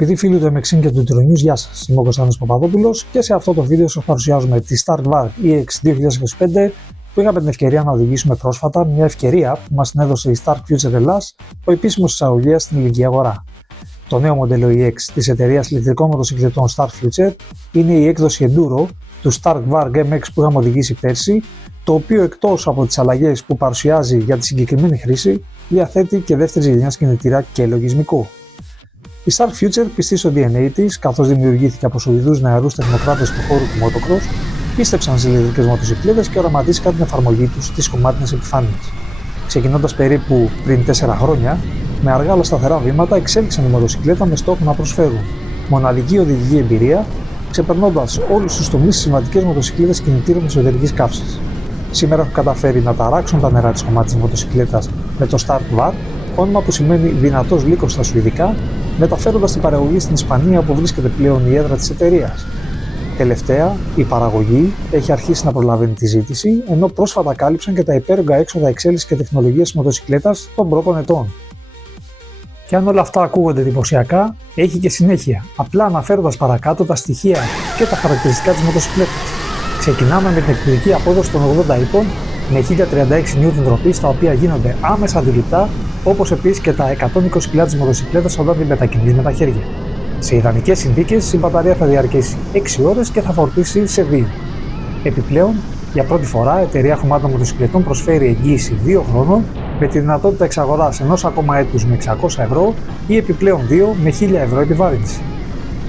Αγαπητοί φίλοι του MXing και του News, γεια σας. Είμαι ο Κωνσταντίνος Παπαδόπουλος και σε αυτό το βίντεο σας παρουσιάζουμε τη Stark VARG EX 2025 που είχαμε την ευκαιρία να οδηγήσουμε πρόσφατα, μια ευκαιρία που μας την έδωσε η Stark Future Ελλάς, ο επίσημος εισαγωγέας στην ελληνική αγορά. Το νέο μοντέλο EX της εταιρείας ηλεκτρικών μοτοσυκλετών Stark Future είναι η έκδοση Enduro του Stark VARG MX που είχαμε οδηγήσει πέρσι, το οποίο εκτός από τις αλλαγές που παρουσιάζει για τη συγκεκριμένη χρήση, διαθέτει και δεύτερης γενιάς κινητήρα και λογισμικό. Η Stark Future, πιστή στο DNA της, καθώς δημιουργήθηκε από Σουηδούς νεαρούς τεχνοκράτες του χώρου του motocross, πίστεψαν στις ηλεκτρικές μοτοσυκλέτες και οραματίστηκαν την εφαρμογή τους στις κομμάτινες επιφάνειες. Ξεκινώντας περίπου πριν 4 χρόνια, με αργά αλλά σταθερά βήματα εξέλιξαν τη μοτοσυκλέτα με στόχο να προσφέρουν μοναδική οδηγική εμπειρία, ξεπερνώντας όλους τους τομείς στις σημαντικές μοτοσυκλέτες κινητήρων εσωτερικής καύσης. Σήμερα έχουν καταφέρει να ταράξουν τα νερά της κομμάτινης μοτοσυκλέτας με το Stark VARG, όνομα που σημαίνει δυνατός λύκος στα σουηδικά, μεταφέροντας την παραγωγή στην Ισπανία όπου βρίσκεται πλέον η έδρα της εταιρείας. Τελευταία, η παραγωγή έχει αρχίσει να προλαβαίνει τη ζήτηση, ενώ πρόσφατα κάλυψαν και τα υπέρογκα έξοδα εξέλιξης και τεχνολογίας της μοτοσυκλέτας των πρώτων ετών. Και αν όλα αυτά ακούγονται εντυπωσιακά, έχει και συνέχεια, απλά αναφέροντας παρακάτω τα στοιχεία και τα χαρακτηριστικά της μοτοσυκλέτας. Ξεκινάμε με την εκπληκτική απόδοση των 80 ύπων με 1036 Νewton τροπής, τα οποία γίνονται άμεσα αντιληπτά, όπως επίσης και τα 120 κιλά της μοτοσυκλέτας όταν την μετακινείς με τα χέρια. Σε ιδανικές συνθήκες η μπαταρία θα διαρκέσει 6 ώρες και θα φορτίσει σε 2. Επιπλέον, για πρώτη φορά η εταιρεία Humada μοτοσυκλετών προσφέρει εγγύηση 2 χρόνων με τη δυνατότητα εξαγοράς ενός ακόμα έτους με 600 ευρώ ή επιπλέον 2 με 1000 ευρώ επιβάρυνση.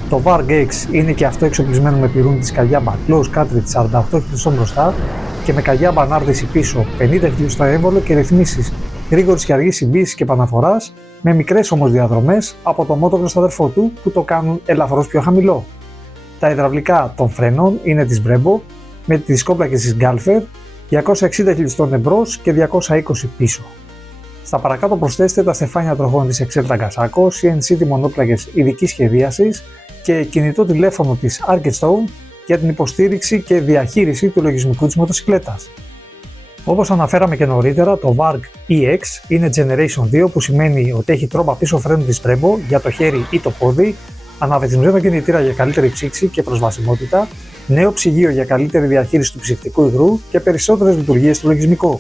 Το VARG X είναι και αυτό εξοπλισμένο με πυρούνι της Kayaba Close Cartridge 48 χιλιοστών μπροστά και με Kayaba ανάρτηση πίσω 50 χιλιοστά έμβολο και ρυθμίσεις γρήγορης και αργής συμπίεσης και επαναφοράς, με μικρές όμως διαδρομές από το motocross αδερφό του που το κάνουν ελαφρώς πιο χαμηλό. Τα υδραυλικά των φρένων είναι της Brembo με τις δισκόπλακες της Galfer, 260 χιλιοστών εμπρός και 220 πίσω. Στα παρακάτω προσθέστε τα στεφάνια τροχών της Excel Tangasako, CNC τιμονόπλακες ειδικής σχεδίασης και κινητό τηλέφωνο της Argetstone για την υποστήριξη και διαχείριση του λογισμικού της μοτοσυκλέτας. Όπως αναφέραμε και νωρίτερα, το VARG EX είναι Generation 2 που σημαίνει ότι έχει τρόμπα πίσω φρένου της Brembo για το χέρι ή το πόδι, αναβεθμισμένο κινητήρα για καλύτερη ψήξη και προσβασιμότητα, νέο ψυγείο για καλύτερη διαχείριση του ψυκτικού υγρού και περισσότερες λειτουργίες στο λογισμικό.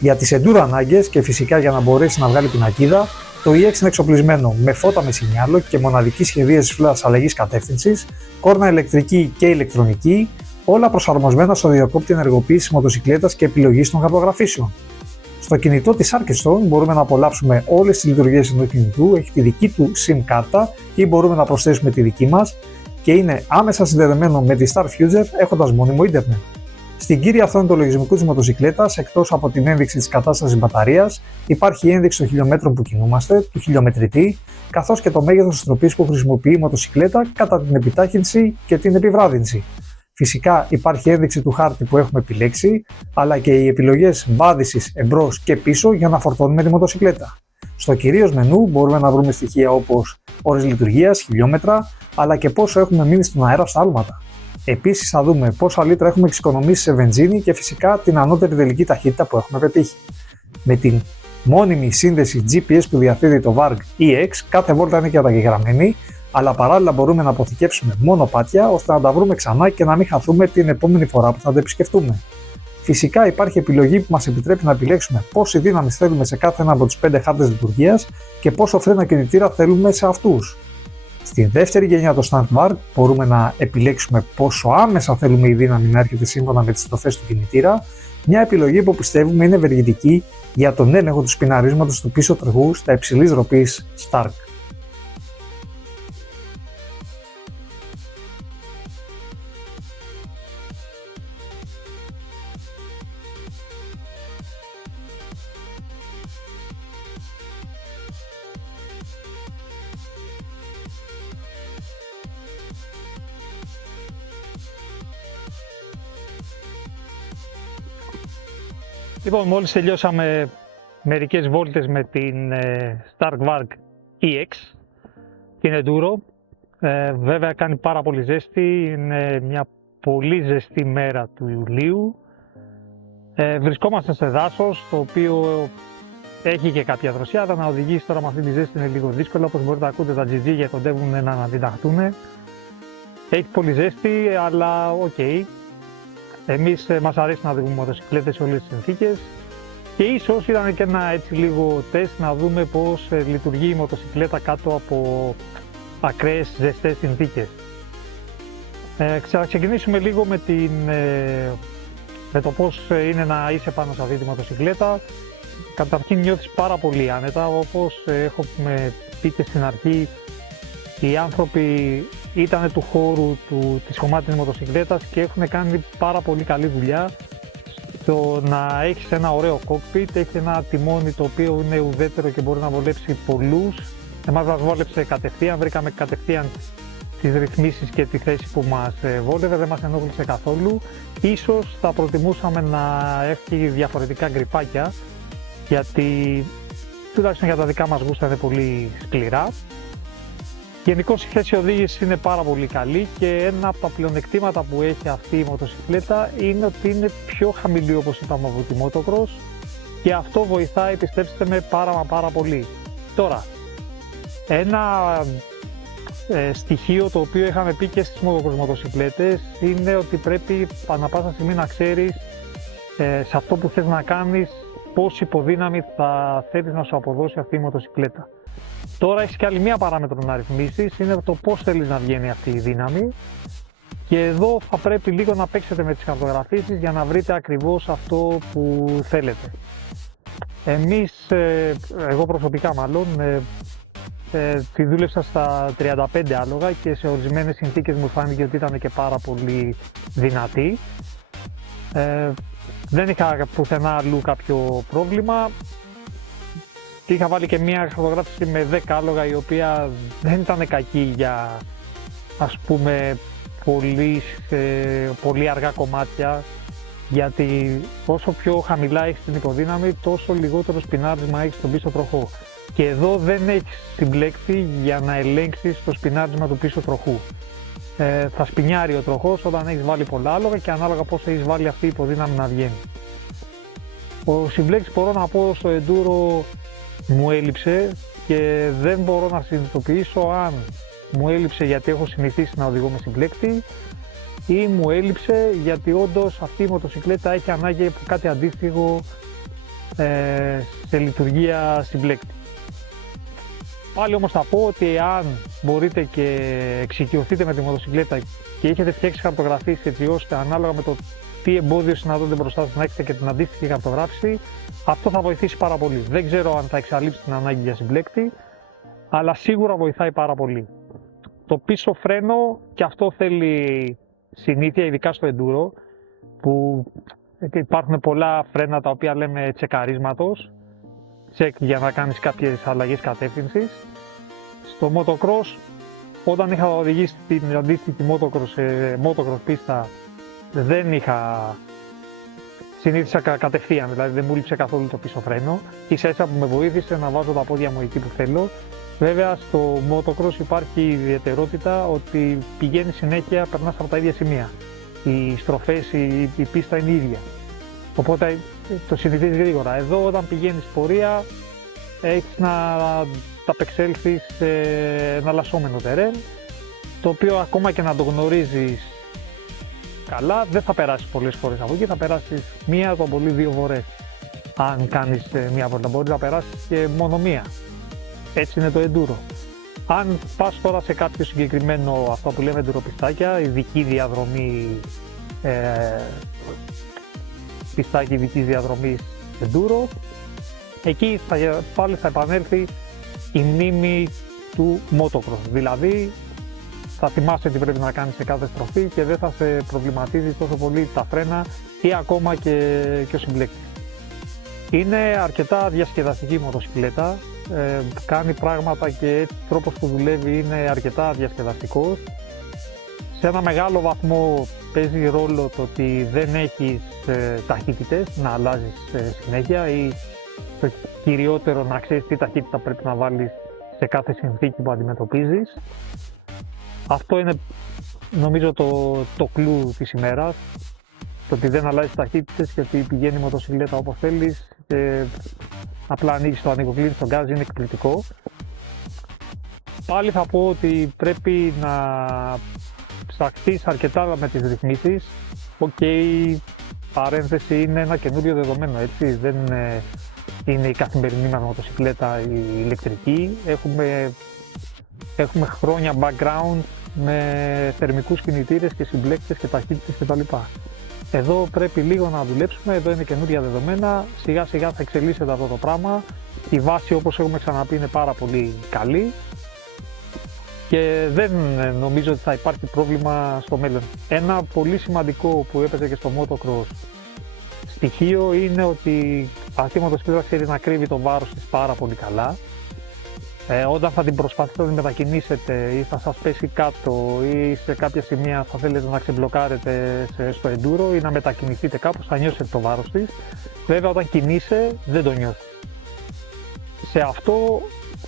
Για τις enduro ανάγκες και φυσικά για να μπορέσει να βγάλει πινακίδα, το EX είναι εξοπλισμένο με φώτα με σινιάλο και μοναδική σχεδίαση φλάς αλλαγής κατεύθυνσης, κόρνα ηλεκτρική και ηλεκτρονική, όλα προσαρμοσμένα στο διακόπτη ενεργοποίηση μοτοσυκλέτας και επιλογής των χαρτογραφήσεων. Στο κινητό της Argetstone μπορούμε να απολαύσουμε όλες τις λειτουργίες ενός κινητού, έχει τη δική του SIM κάρτα ή μπορούμε να προσθέσουμε τη δική μας και είναι άμεσα συνδεδεμένο με τη Stark Future έχοντας μόνιμο ίντερνετ. Στην κύρια οθόνη του λογισμικού της μοτοσυκλέτας, εκτός από την ένδειξη της κατάστασης μπαταρίας, υπάρχει η ένδειξη των χιλιόμετρων που κινούμαστε, του χιλιομετρητή, καθώς και το μέγεθος της τροπής που χρησιμοποιεί η μοτοσυκλέτα κατά την επιτάχυνση και την επιβράδυνση. Φυσικά υπάρχει ένδειξη του χάρτη που έχουμε επιλέξει, αλλά και οι επιλογές βάδισης εμπρός και πίσω για να φορτώνουμε τη μοτοσυκλέτα. Στο κυρίως μενού μπορούμε να βρούμε στοιχεία όπως ώρες λειτουργίας, χιλιόμετρα, αλλά και πόσο έχουμε μείνει στον αέρα στα άλματα. Επίσης θα δούμε πόσα λίτρα έχουμε εξοικονομήσει σε βενζίνη και φυσικά την ανώτερη τελική ταχύτητα που έχουμε πετύχει. Με την μόνιμη σύνδεση GPS που διαθέτει το VARG EX, κάθε βόλτα είναι καταγεγραμμένη, αλλά παράλληλα μπορούμε να αποθηκεύσουμε μονοπάτια ώστε να τα βρούμε ξανά και να μην χαθούμε την επόμενη φορά που θα τα επισκεφτούμε. Φυσικά υπάρχει επιλογή που μας επιτρέπει να επιλέξουμε πόση δύναμη θέλουμε σε κάθε ένα από τους 5 χάρτες λειτουργίας και πόσο φρένα κινητήρα θέλουμε σε αυτούς. Στη δεύτερη γενιά το Stark VARG μπορούμε να επιλέξουμε πόσο άμεσα θέλουμε η δύναμη να έρχεται σύμφωνα με τις στροφές του κινητήρα, μια επιλογή που πιστεύουμε είναι ευεργετική για τον έλεγχο του σπιναρίσματος του πίσω τροχού στα υψηλής ροπής Stark. Λοιπόν, μόλις τελειώσαμε μερικές βόλτες με την Stark VARG EX, την Enduro. Βέβαια κάνει πάρα πολύ ζέστη, είναι μια πολύ ζεστή μέρα του Ιουλίου. Βρισκόμαστε σε δάσος, το οποίο έχει και κάποια δροσιάδα. Να οδηγήσει τώρα με αυτή τη ζέστη είναι λίγο δύσκολο. Όπως μπορείτε να ακούτε, τα GG για κοντεύουν να αντιταχθούν. Έχει πολύ ζέστη, αλλά οκ. Εμείς μας αρέσει να οδηγούμε μοτοσυκλέτες σε όλες τις συνθήκες. Και ίσως ήταν και ένα έτσι λίγο τεστ να δούμε πώς λειτουργεί η μοτοσυκλέτα κάτω από ακραίες ζεστές συνθήκες. Θα ξεκινήσουμε λίγο με το πώς είναι να είσαι πάνω σε αυτή τη μοτοσυκλέτα. Καταρχήν νιώθεις πάρα πολύ άνετα, όπως έχουμε πει και στην αρχή, οι άνθρωποι ήταν του χώρου της κομμάτια της μοτοσυκλέτας και έχουν κάνει πάρα πολύ καλή δουλειά στο να έχεις ένα ωραίο cockpit, έχει ένα τιμόνι το οποίο είναι ουδέτερο και μπορεί να βολέψει πολλούς. Εμάς μας βόλεψε κατευθείαν, βρήκαμε κατευθείαν τις ρυθμίσεις και τη θέση που μας βόλευε, δεν μας ενόχλησε καθόλου. Ίσως θα προτιμούσαμε να έχει διαφορετικά γκριπάκια, γιατί τουλάχιστον για τα δικά μας γούστα είναι πολύ σκληρά. Γενικώς η θέση οδήγησης είναι πάρα πολύ καλή και ένα από τα πλεονεκτήματα που έχει αυτή η μοτοσυκλέτα είναι ότι είναι πιο χαμηλή, όπως είπαμε, από τη motocross, και αυτό βοηθάει, πιστέψτε με, πάρα πολύ. Τώρα, ένα στοιχείο το οποίο είχαμε πει και στις motocross μοτοσυκλέτες είναι ότι πρέπει ανά πάσα στιγμή να ξέρεις σε αυτό που θες να κάνεις πόση υποδύναμη θα θέλεις να σου αποδώσει αυτή η μοτοσυκλέτα. Τώρα έχεις και άλλη μία παράμετρο να ρυθμίσεις, είναι το πώς θέλεις να βγαίνει αυτή η δύναμη, και εδώ θα πρέπει λίγο να παίξετε με τις χαρτογραφήσεις για να βρείτε ακριβώς αυτό που θέλετε. Εγώ προσωπικά μάλλον, τη δούλεψα στα 35 άλογα και σε ορισμένες συνθήκες μου φάνηκε ότι ήταν και πάρα πολύ δυνατή. Δεν είχα πουθενά αλλού κάποιο πρόβλημα. Είχα βάλει και μία χαρτογράφηση με 10 άλογα, η οποία δεν ήταν κακή για, ας πούμε, πολύ αργά κομμάτια, γιατί όσο πιο χαμηλά έχεις την υποδύναμη, τόσο λιγότερο σπινάρισμα έχεις στον πίσω τροχό. Και εδώ δεν έχεις συμπλέκτη για να ελέγξεις το σπινάρισμα του πίσω τροχού. Θα σπινιάρει ο τροχός όταν έχεις βάλει πολλά άλογα και ανάλογα πώς έχεις βάλει αυτή η υποδύναμη να βγαίνει. Ο συμπλέκτης, μπορώ να πω, στο Enduro μου έλειψε και δεν μπορώ να συνειδητοποιήσω αν μου έλειψε γιατί έχω συνηθίσει να οδηγώ με συμπλέκτη ή μου έλειψε γιατί όντως αυτή η μοτοσυκλέτα έχει ανάγκη από κάτι αντίστοιχο σε λειτουργία συμπλέκτη. Πάλι όμως θα πω ότι αν μπορείτε και εξοικειωθείτε με τη μοτοσυκλέτα και έχετε φτιάξει χαρτογραφίες έτσι ώστε ανάλογα με το τι εμπόδιο συναντώνται μπροστά σας να έχετε και την αντίστοιχη χαρτογράφηση, αυτό θα βοηθήσει πάρα πολύ. Δεν ξέρω αν θα εξαλείψει την ανάγκη για συμπλέκτη, αλλά σίγουρα βοηθάει πάρα πολύ. Το πίσω φρένο, και αυτό θέλει συνήθεια, ειδικά στο Enduro, που υπάρχουν πολλά φρένα τα οποία λέμε τσεκαρίσματος, τσεκ για να κάνεις κάποιες αλλαγές κατεύθυνσης. Στο motocross, όταν είχα οδηγήσει την αντίστοιχη motocross πίστα, δεν είχα συνήθισα κατευθείαν, δηλαδή δεν μου λείψε καθόλου το πίσω φρένο. Ίσα ίσα που με βοήθησε να βάζω τα πόδια μου εκεί που θέλω. Βέβαια στο motocross υπάρχει η ιδιαιτερότητα ότι πηγαίνει συνέχεια, περνάς από τα ίδια σημεία. Οι στροφές, η πίστα είναι ίδια. Οπότε το συνηθίζεις γρήγορα. Εδώ όταν πηγαίνεις πορεία έχεις να ταπεξέλθεις σε ένα λασσόμενο τερέν, το οποίο ακόμα και να το γνωρίζεις καλά δεν θα περάσεις πολλές φορές από εκεί, θα περάσεις μία το πολύ 2 φορές. Αν κάνεις μία βόλτα μπορείς να περάσεις και μόνο μία. Έτσι είναι το Enduro. Αν πας τώρα σε κάποιο συγκεκριμένο, αυτό που λέμε εντουροπιστάκια, ειδική διαδρομή, πιστάκι ειδικής διαδρομής Enduro, εκεί πάλι θα επανέλθει η μνήμη του motocross. Δηλαδή θα θυμάσαι τι πρέπει να κάνεις σε κάθε στροφή και δεν θα σε προβληματίζει τόσο πολύ τα φρένα ή ακόμα και ο συμπλέκτης. Είναι αρκετά διασκεδαστική η μοτοσυκλέτα, κάνει πράγματα και ο τρόπος που δουλεύει είναι αρκετά διασκεδαστικός. Σε ένα μεγάλο βαθμό παίζει ρόλο το ότι δεν έχεις ταχύτητες να αλλάζεις συνέχεια ή το κυριότερο να ξέρεις τι ταχύτητα πρέπει να βάλεις σε κάθε συνθήκη που αντιμετωπίζεις. Αυτό είναι νομίζω το κλου της ημέρας, το ότι δεν αλλάζεις ταχύτητες και ότι πηγαίνει η μοτοσυκλέτα όπως θέλεις και απλά ανοίγεις το ανοιγοκλίνεις τον γκάζ, είναι εκπληκτικό. Πάλι θα πω ότι πρέπει να ψαχτείς αρκετά με τις ρυθμίσεις. Οκ, παρένθεση, είναι ένα καινούριο δεδομένο, έτσι, δεν είναι η καθημερινή μας μοτοσυκλέτα η ηλεκτρική. Έχουμε χρόνια background με θερμικούς κινητήρες και συμπλέκτες και ταχύτητες κτλ. Εδώ πρέπει λίγο να δουλέψουμε, εδώ είναι καινούρια δεδομένα, σιγά σιγά θα εξελίσσεται αυτό το πράγμα. Η βάση, όπως έχουμε ξαναπεί, είναι πάρα πολύ καλή και δεν νομίζω ότι θα υπάρχει πρόβλημα στο μέλλον. Ένα πολύ σημαντικό που έπαιζε και στο motocross στοιχείο είναι ότι αυτή η μοτοσυκλέτα ξέρει να κρύβει το βάρος της πάρα πολύ καλά. Όταν θα την προσπαθείτε να την μετακινήσετε ή θα σας πέσει κάτω ή σε κάποια σημεία θα θέλετε να ξεμπλοκάρετε στο enduro ή να μετακινηθείτε κάπως, θα νιώσετε το βάρος της. Βέβαια όταν κινείσαι δεν το νιώθεις. Σε αυτό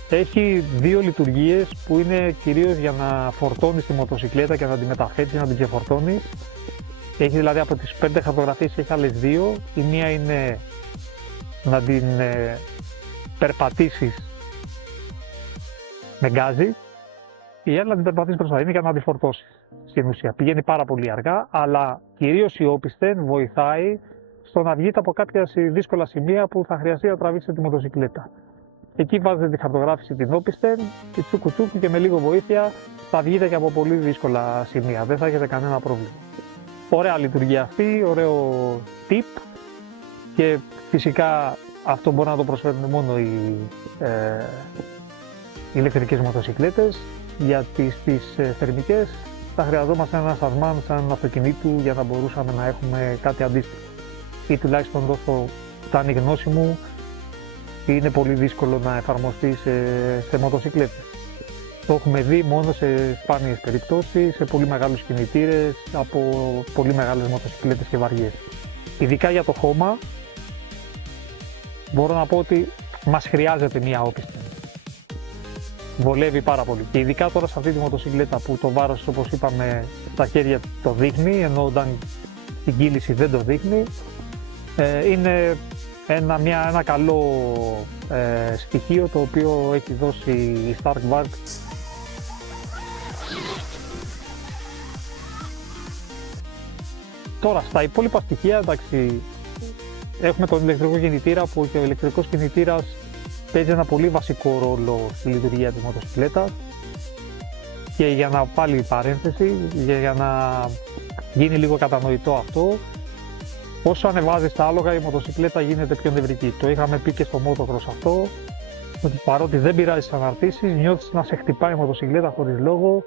έχει δύο λειτουργίες που είναι κυρίως για να φορτώνεις τη μοτοσυκλέτα και να την μεταφέρεις, να την ξεφορτώνεις. Έχει δηλαδή από τις 5 χαρτογραφίες έχει άλλες δύο. Η μία είναι να την περπατήσεις με γκάζι, η άλλη να την περπατήσεις μπροστά, είναι για να τη φορτώσεις. Στην ουσία πηγαίνει πάρα πολύ αργά, αλλά κυρίως η όπισθεν βοηθάει στο να βγείτε από κάποια δύσκολα σημεία που θα χρειαστεί να τραβήξετε τη μοτοσυκλέτα. Εκεί βάζετε τη χαρτογράφηση την όπισθεν, τη τσούκου τσούκου και με λίγο βοήθεια θα βγείτε και από πολύ δύσκολα σημεία. Δεν θα έχετε κανένα πρόβλημα. Ωραία λειτουργία αυτή, ωραίο tip και φυσικά αυτό μπορεί να το προσφέρουν μόνο οι ηλεκτρικές μοτοσυκλέτες. Για τις θερμικές θα χρειαζόμαστε ένα σασμάν σαν αυτοκινήτου για να μπορούσαμε να έχουμε κάτι αντίστοιχο. Ή τουλάχιστον όσο φτάνει η γνώση μου, είναι πολύ δύσκολο να εφαρμοστεί σε μοτοσυκλέτες. Το έχουμε δει μόνο σε σπάνιες περιπτώσεις, σε πολύ μεγάλους κινητήρες, από πολύ μεγάλες μοτοσυκλέτες και βαριές. Ειδικά για το χώμα, μπορώ να πω ότι μας χρειάζεται μια όπισθεν. Βολεύει πάρα πολύ. Και ειδικά τώρα σε αυτή τη μοτοσυκλέτα που το βάρος, όπως είπαμε, στα χέρια το δείχνει, ενώ όταν την κύληση δεν το δείχνει, είναι ένα καλό στοιχείο το οποίο έχει δώσει η Stark Varg. Τώρα, στα υπόλοιπα στοιχεία, εντάξει, έχουμε τον ηλεκτρικό κινητήρα που και ο ηλεκτρικός κινητήρας παίζει ένα πολύ βασικό ρόλο στη λειτουργία της μοτοσυκλέτας και για να πάλι παρένθεση, για να γίνει λίγο κατανοητό αυτό, όσο ανεβάζεις τα άλογα η μοτοσυκλέτα γίνεται πιο νευρική. Το είχαμε πει και στο motocross αυτό, ότι παρότι δεν πειράζει τις αναρτήσεις, νιώθεις να σε χτυπάει η μοτοσυκλέτα χωρίς λόγο.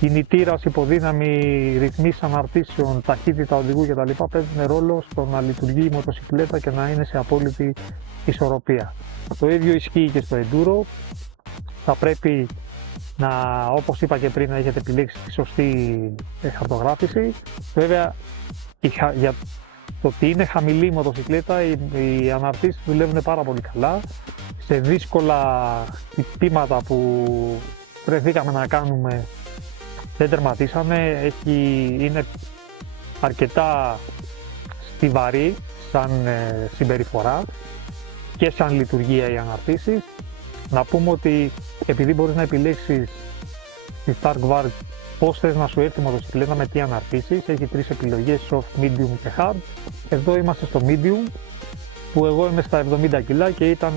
Κινητήρας, υποδύναμη, ρυθμίσεις αναρτήσεων, ταχύτητα οδηγού κτλ. Παίζουν ρόλο στο να λειτουργεί η μοτοσυκλέτα και να είναι σε απόλυτη ισορροπία. Το ίδιο ισχύει και στο enduro. Θα πρέπει να, όπως είπα και πριν, να έχετε επιλέξει τη σωστή χαρτογράφηση. Βέβαια, για το ότι είναι χαμηλή η μοτοσυκλέτα, οι αναρτήσεις δουλεύουν πάρα πολύ καλά. Σε δύσκολα χτυπήματα που βρεθήκαμε να κάνουμε, δεν τερματίσαμε, είναι αρκετά στιβαρή σαν συμπεριφορά και σαν λειτουργία οι αναρτήσεις. Να πούμε ότι επειδή μπορείς να επιλέξεις στη Stark Varg πώς θες να σου έρθει η μοτοσυκλέτα με τι αναρτήσεις, έχει 3 επιλογές, soft, medium και hard. Εδώ είμαστε στο medium, που εγώ είμαι στα 70 κιλά και ήταν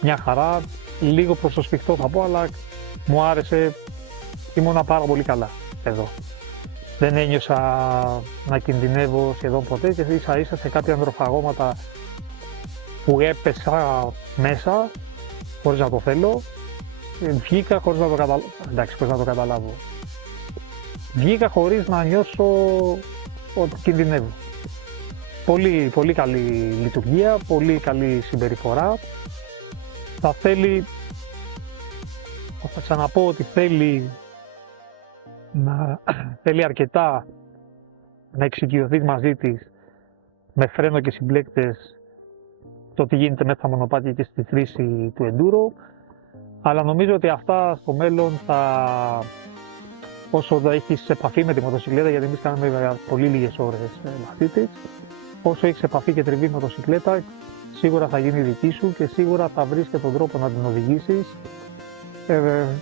μια χαρά, λίγο προς το σφιχτό θα πω, αλλά μου άρεσε, ήμουνα πάρα πολύ καλά εδώ. Δεν ένιωσα να κινδυνεύω σχεδόν ποτέ και ίσα ίσα σε κάποια ανδροφαγώματα που έπεσα μέσα χωρίς να το θέλω, βγήκα χωρίς να το καταλάβω. Εντάξει, χωρίς να το καταλάβω. Βγήκα χωρίς να νιώσω ότι κινδυνεύω. Πολύ, πολύ καλή λειτουργία, πολύ καλή συμπεριφορά. Θα ξαναπώ ότι θέλει αρκετά να εξοικειωθείς μαζί της με φρένο και συμπλέκτες, το τι γίνεται μέσα στα μονοπάτια και στη χρήση του enduro, αλλά νομίζω ότι αυτά στο μέλλον όσο θα έχεις επαφή με τη μοτοσυκλέτα, γιατί εμείς κάνουμε πολύ λίγες ώρες μαζί της, όσο έχεις επαφή και τριβή με μοτοσυκλέτα, σίγουρα θα γίνει δική σου και σίγουρα θα βρεις και τον τρόπο να την οδηγήσεις.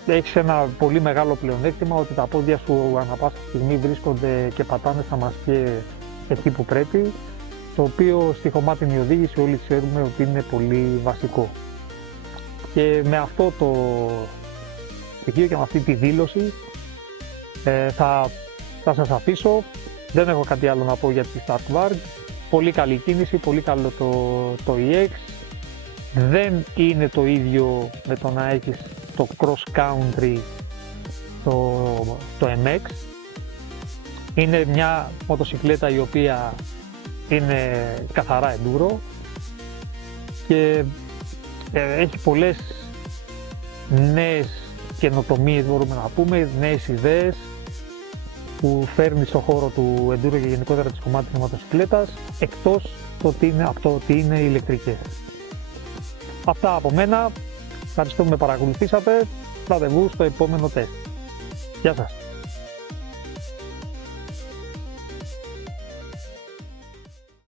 Έχεις ένα πολύ μεγάλο πλεονέκτημα ότι τα πόδια σου ανά πάσα στιγμή βρίσκονται και πατάνε στα μασχέ εκεί που πρέπει, το οποίο στη χωμάτινη οδήγηση όλοι ξέρουμε ότι είναι πολύ βασικό. Και με αυτό το στοιχείο και με αυτή τη δήλωση θα σας αφήσω. Δεν έχω κάτι άλλο να πω για τη Stark Varg. Πολύ καλή κίνηση, πολύ καλό το EX. Δεν είναι το ίδιο με το να έχεις το cross country, το MX. Είναι μια μοτοσυκλέτα η οποία είναι καθαρά enduro και έχει πολλές νέες καινοτομίες, μπορούμε να πούμε, νέες ιδέες που φέρνει στον χώρο του enduro και γενικότερα της κομμάτια μοτοσυκλέτας, εκτός από το ότι είναι ηλεκτρικές. Αυτά από μένα. Ευχαριστώ που με παρακολουθήσατε. Ραντεβού στο επόμενο τεστ. Γεια σας.